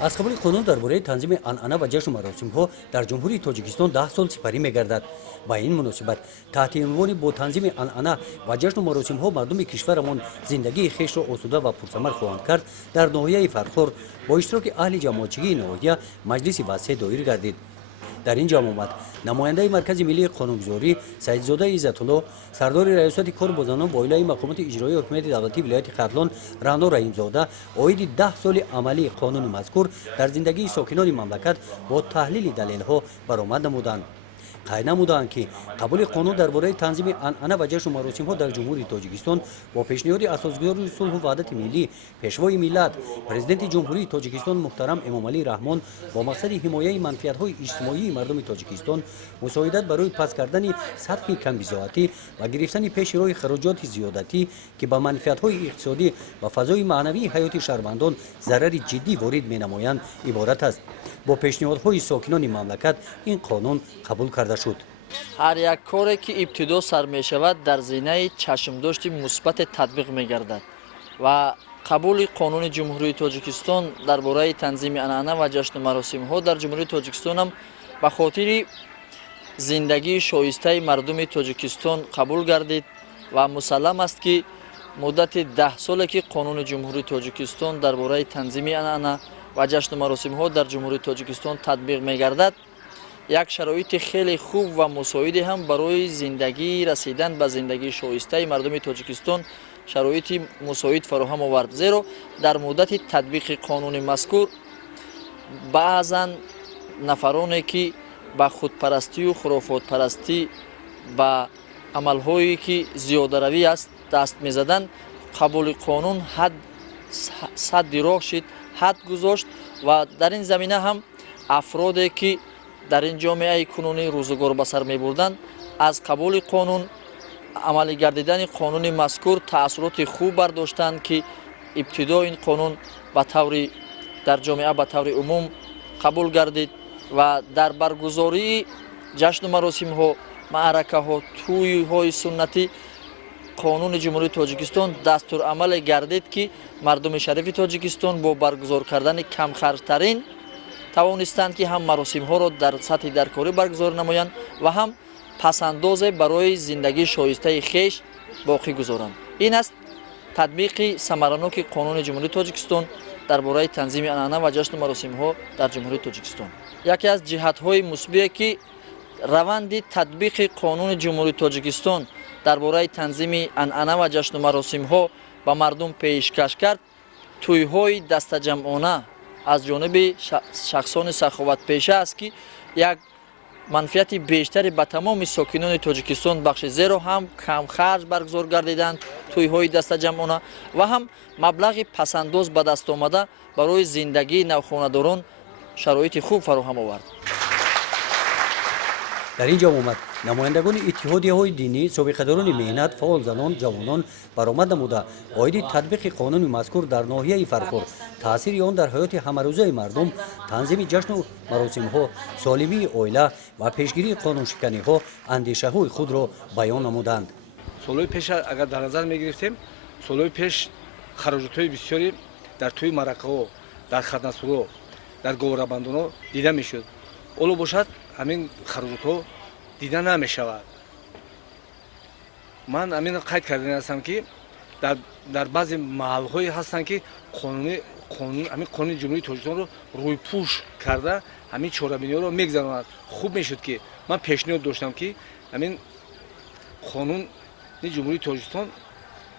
аз қабули қонун дар бораи танзими анъана ва ҷашну маросимҳо дар ҷумҳурии тоҷикистон 10 сол сипарӣ мегардад. ба ин муносибат таҳти унвони бо танзими анъана ва ҷашну маросимҳо мардуми кишварамон зиндагии хешро осуда ва пурсамар хоҳанд кард, дар ноҳияи Фархор бо иштироки аҳли ҷамоатчигии ноҳия маҷлиси васеъ доир гардид. дар ин ҷамъ омад намояндаи маркази миллии қонунгузорӣ Саидзода Иззатулло, сардори раёсати кор бо занон ва оилаи мақомоти иҷроии ҳокимияти давлатии вилояти Қаҳтлон Раъно Раҳимзода оиди 10 соли амалии қонуни мазкур дар зиндагии сокинони мамлакат бо таҳлили далелҳо баромад намуданд. қайд намуданд ки қабули қонун дар бораи танзими анъана ва ҷашну маросимҳо дар ҷумҳурии тоҷикистон бо пешниҳоди асосгузори сулҳу ваҳдати миллӣ пешвои миллат президенти ҷумҳурии тоҷикистон муҳтарам Эмомалӣ Раҳмон бо мақсади ҳимояи манфиатҳои иҷтимоии мардуми тоҷикистон мусоидат барои паст кардани сатҳи камбизоатӣ ва гирифтани пеши роҳи хароҷоти зиёдатӣ ки ба манфиатҳои иқтисодӣ ва фазои маънавии ҳаёти шаҳрвандон зарари ҷиддӣ ворид менамоянд иборат аст. бо пешниҳодҳои сокинони мамлакат ин қонун қабул карда шуд. ҳар як коре ки ибтидо сар мешавад дар зинаи чашмдошти мусбате татбиқ мегардад ва қабули қонуни ҷумҳурии тоҷикистон дар бораи танзими анъана ва ҷашну маросимҳо дар ҷумҳурии тоҷикистонам ба хотири зиндагии шоистаи мардуми тоҷикистон қабул гардид ва мусаллам аст ки муддати 10 соле ки қонуни ҷумҳурии тоҷикистон дар бораи танзими анъана ва ҷашну маросимҳо дар ҷумҳурии тоҷикистон татбиқ мегардад, як шароити хеле хуб ва мусоиде ҳам барои зиндагии расидан ба зиндагии шоистаи мардуми тоҷикистон шароити мусоид фароҳам овард. зеро дар муддати татбиқи қонуни мазкур баъзан нафароне ки ба худпарастию хурофотпарастӣ ба амалҳое ки зиёдаравӣ аст даст мезаданд, қабули қонун садди роҳ шид, ҳад гузошт ва дар ин замина ҳам афроде ки дар ин ҷомеаи кунунӣ рӯзгор ба сар мебурданд аз қабули қонун амалӣ гардидани қонуни мазкур таъссуроти хуб бардоштанд ки ибтидо ин қонун ба таври дар ҷомеа ба таври умум қабул гардид ва дар баргузории ҷашну маросимҳо, маъракаҳо, тӯйҳои суннатӣ қонуни ҷумҳурии тоҷикистон дастурамале гардид ки мардуми шарифи тоҷикистон бо баргузор кардани камхарҷтарин тавонистанд ки ҳам маросимҳоро дар сатҳи даркорӣ баргузор намоянд ва ҳам пасандозе барои зиндагии шоистаи хеш боқӣ гузоранд. ин аст татбиқи самараноки қонуни ҷумҳурии тоҷикистон дар бораи танзими анъана ва ҷашну маросимҳо дар ҷумҳурии тоҷикистон. яке аз ҷиҳатҳои мусбие ки раванди татбиқи қонуни ҷумҳурии тоҷикистон дар бораи танзими анъана ва ҷашну маросимҳо ба мардум пешкаш кард, тӯйҳои дастаҷамъона аз ҷониби шахсони саховатпеша аст ки як манфиати бештаре ба тамоми сокинони тоҷикистон бахшид. зеро ҳам камхарҷ баргузор гардиданд тӯйҳои дастаҷамъона ва ҳам маблағи пасандоз ба даст омада барои зиндагии навхонадорон шароити хуб фароҳам овард. дар ин ҷамъ омад намояндагони иттиҳодияҳои динӣ, собиқадорони меҳнат, фаъол занон, ҷавонон баромад намуда оиди татбиқи қонуни мазкур дар ноҳияи Фархор, таъсири он дар ҳаёти ҳамарӯзаи мардум, танзими ҷашну маросимҳо, солимии оила ва пешгирии қонуншиканиҳо андешаҳои худро баён намуданд. солҳои пеш агар дар назар мегирифтем, солҳои пеш хароҷотҳои бисёре дар тӯи маъракаҳо, дар хатнасурҳо, дар говорабандонҳо дида мешуд. оло бошад ҳамин хароҷотҳо дида намешавад. ман амин қайд карда ҳастам ки дар баъзе маҳалҳое ҳастанд ки ҳамин қонуни ҷумҳурии тоҷикистонро рӯйпӯш карда ҳамин чорабиниҳоро мегзаронад. хуб мешуд ки ман пешниҳод доштам ки ҳамин қонуни ҷумҳурии тоҷикистон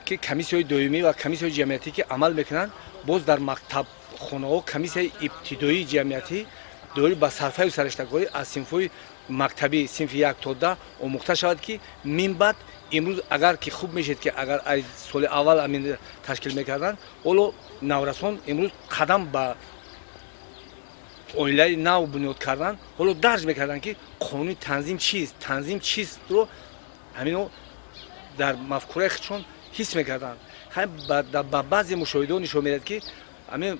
ки комиссияҳои доимӣ ва комиссияҳои ҷамъиятӣ ки амал мекунанд, боз дар мактабхонаҳо комиссияи ибтидоии ҷамъиятӣ доир ба сарфаи сариштакорӣ аз синфҳои мактаби синфи 1 то 10 омӯхта шавад ки минбаъд имрӯз агар ки хуб мешед ки агар соли аввал амин ташкил мекарданд, оло наврасон имрӯз қадам ба оилаи нав бунёд кардан оло дарҷ мекарданд ки қонуни танзим чистро ҳамино дар мафкураи худшон ҳис мекарданд. ба баъзе мушоҳидаҳо нишон медиҳад ки ҳамин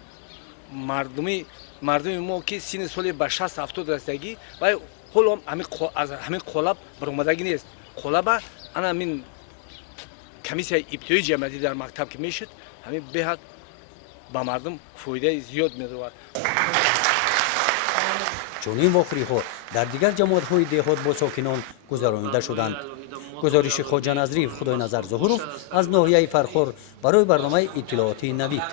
мардуми мо ки синни соли ба 60-70 расидагӣ вай ҳоло аз ҳамин қолаб баромадагӣ нест. қолаба ана ҳамин комиссияи ибтидоии ҷамъиятӣ дар мактаб ки мешуд, ҳамин беҳад ба мардум фоидаи зиёд меравад. чунин вохӯриҳо дар дигар ҷамоатҳои деҳот бо сокинон гузаронида шуданд. гузориши хоҷаназрив худойназар зуҳуров аз ноҳияи фархор барои барномаи иттилооти навид.